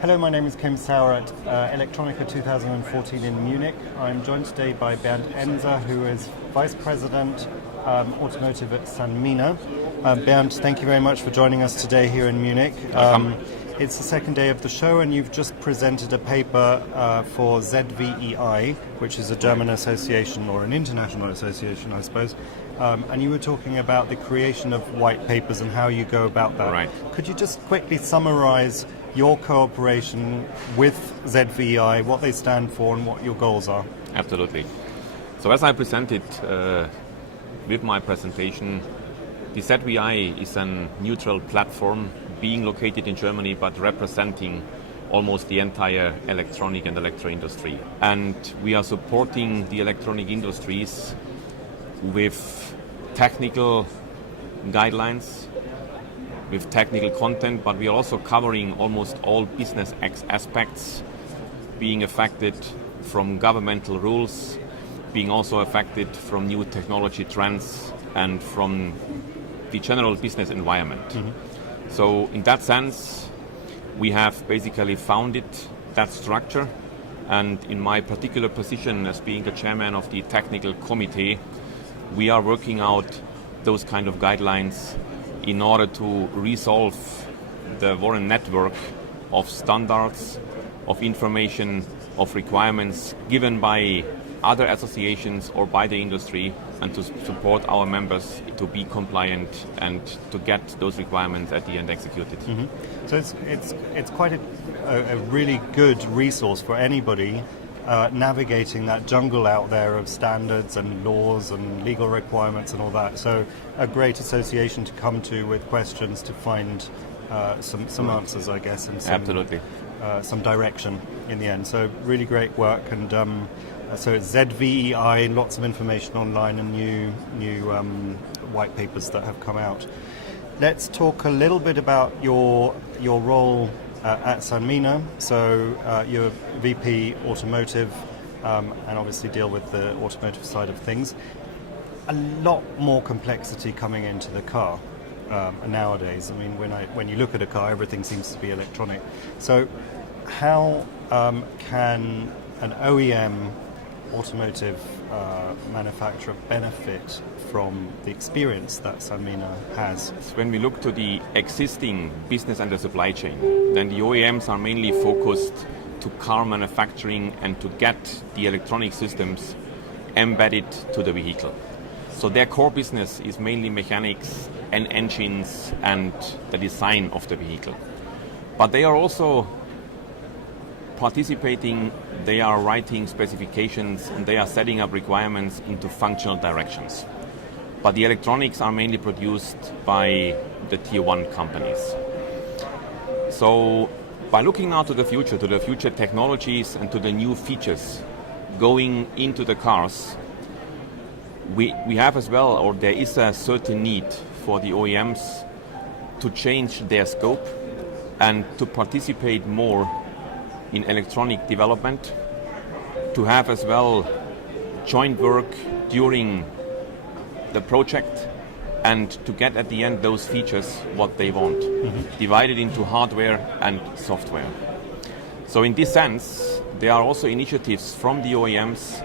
Hello, my name is Kim Sauer at Electronica 2014 in Munich. I'm joined today by Bernd Enser, who is Vice President Automotive at Sanmina. Bernd, thank you very much for joining us today here in Munich. It's the second day of the show, and you've just presented a paper for ZVEI, which is a German association, or an international association, I suppose. And you were talking about the creation of white papers and how you go about that. Right. Could you just quickly summarize your cooperation with ZVEI, what they stand for and what your goals are? Absolutely. So as I presented with my presentation, the ZVEI is a neutral platform being located in Germany but representing almost the entire electronic and electro industry. And we are supporting the electronic industries with technical guidelines, with technical content, but we are also covering almost all business aspects, being affected from governmental rules, being also affected from new technology trends and from the general business environment. Mm-hmm. So in that sense, we have basically founded that structure, and in my particular position as being the chairman of the technical committee, we are working out those kind of guidelines in order to resolve the Warren network of standards, of information, of requirements given by other associations or by the industry, and to support our members to be compliant and to get those requirements at the end executed. Mm-hmm. So it's quite a really good resource for anybody navigating that jungle out there of standards and laws and legal requirements and all that. So a great association to come to with questions to find some answers, I guess, and some direction in the end. So really great work, and so it's ZVEI, lots of information online and new white papers that have come out. Let's talk a little bit about your role at Sanmina. So you're VP Automotive, and obviously deal with the automotive side of things. A lot more complexity coming into the car nowadays. I mean, when you look at a car, everything seems to be electronic. So how can an OEM automotive manufacturer benefit from the experience that Sanmina has? When we look to the existing business and the supply chain, then the OEMs are mainly focused to car manufacturing and to get the electronic systems embedded to the vehicle. So their core business is mainly mechanics and engines and the design of the vehicle. But they are also participating, they are writing specifications, and they are setting up requirements into functional directions. But the electronics are mainly produced by the tier 1 companies. So by looking now to the future technologies and to the new features going into the cars, we have as well, or there is a certain need for the OEMs to change their scope and to participate more in electronic development, to have as well joint work during the project, and to get at the end those features what they want, divided into hardware and software. So in this sense, there are also initiatives from the OEMs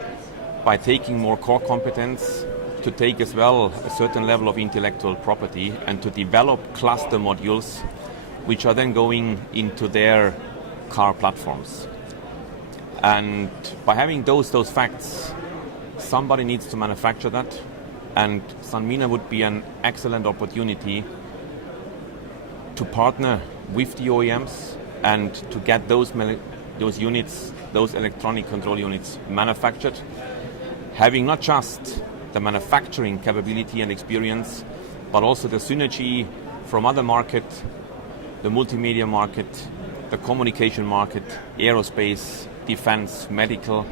by taking more core competence to take as well a certain level of intellectual property and to develop cluster modules which are then going into their car platforms. And by having those facts, somebody needs to manufacture that, and Sanmina would be an excellent opportunity to partner with the OEMs and to get those units, those electronic control units manufactured, having not just the manufacturing capability and experience, but also the synergy from other markets, the multimedia market, the communication market, aerospace, defense, medical.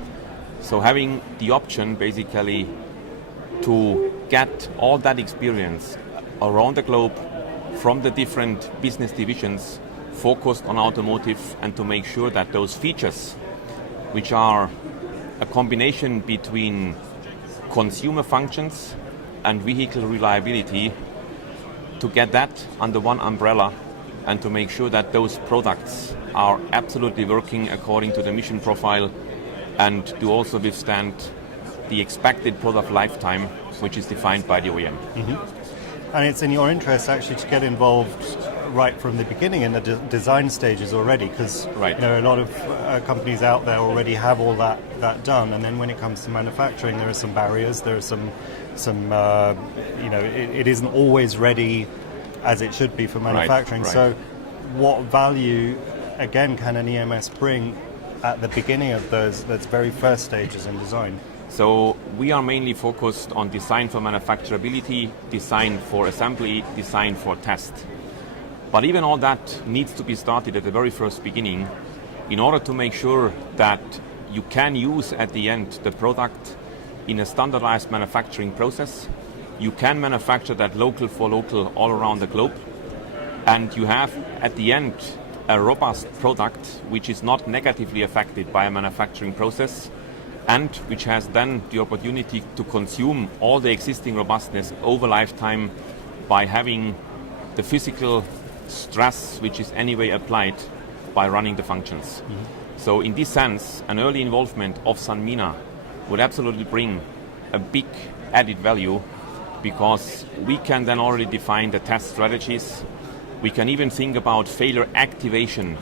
So having the option basically to get all that experience around the globe from the different business divisions focused on automotive, and to make sure that those features, which are a combination between consumer functions and vehicle reliability, to get that under one umbrella and to make sure that those products are absolutely working according to the mission profile and to also withstand the expected product lifetime, which is defined by the OEM. And it's in your interest actually to get involved right from the beginning in the design stages already, because Right. a lot of companies out there already have all that done, and then when it comes to manufacturing, there are some barriers. There are some it isn't always ready as it should be for manufacturing. Right. So, what value again can an EMS bring at the beginning of those very first stages in design? So we are mainly focused on design for manufacturability, design for assembly, design for test. But even all that needs to be started at the very first beginning in order to make sure that you can use at the end the product in a standardized manufacturing process. You can manufacture that local for local all around the globe. And you have at the end a robust product which is not negatively affected by a manufacturing process, and which has then the opportunity to consume all the existing robustness over lifetime by having the physical stress which is anyway applied by running the functions. So in this sense, an early involvement of Sanmina would absolutely bring a big added value, because we can then already define the test strategies. We can even think about failure activation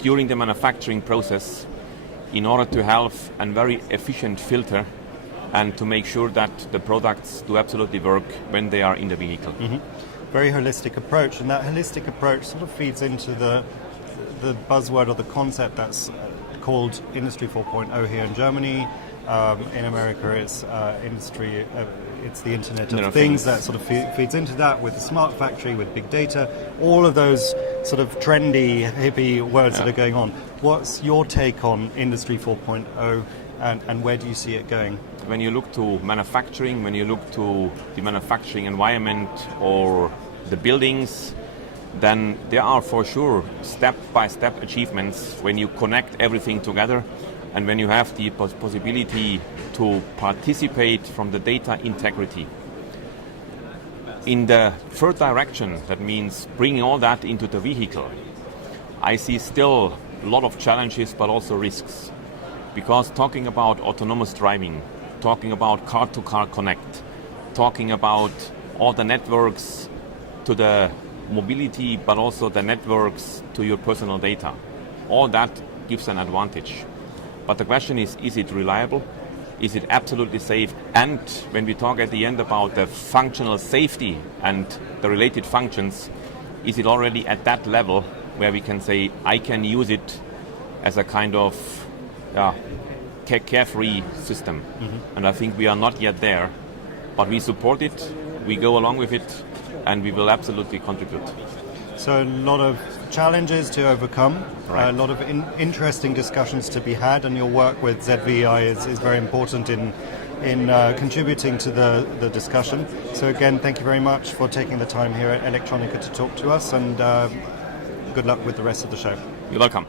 during the manufacturing process in order to have a very efficient filter and to make sure that the products do absolutely work when they are in the vehicle. Very holistic approach, and that holistic approach sort of feeds into the buzzword or the concept that's called Industry 4.0 here in Germany. In America, it's industry. It's the Internet of Things that sort of feeds into that, with the smart factory, with big data, all of those sort of trendy, hippie words that are going on. What's your take on Industry 4.0, and where do you see it going? When you look to manufacturing, when you look to the manufacturing environment or the buildings, then there are for sure step-by-step achievements when you connect everything together and when you have the possibility to participate from the data integrity. In the third direction, that means bringing all that into the vehicle, I see still a lot of challenges but also risks. Because talking about autonomous driving, talking about car-to-car connect, talking about all the networks to the mobility but also the networks to your personal data, all that gives an advantage. But the question is it reliable? Is it absolutely safe? And when we talk at the end about the functional safety and the related functions, is it already at that level where we can say, I can use it as a kind of carefree system? And I think we are not yet there, but we support it, we go along with it, and we will absolutely contribute. So a lot of challenges to overcome, Right. a lot of interesting discussions to be had, and your work with ZVEI is very important in contributing to the discussion. So again, thank you very much for taking the time here at Electronica to talk to us, and good luck with the rest of the show. You're welcome.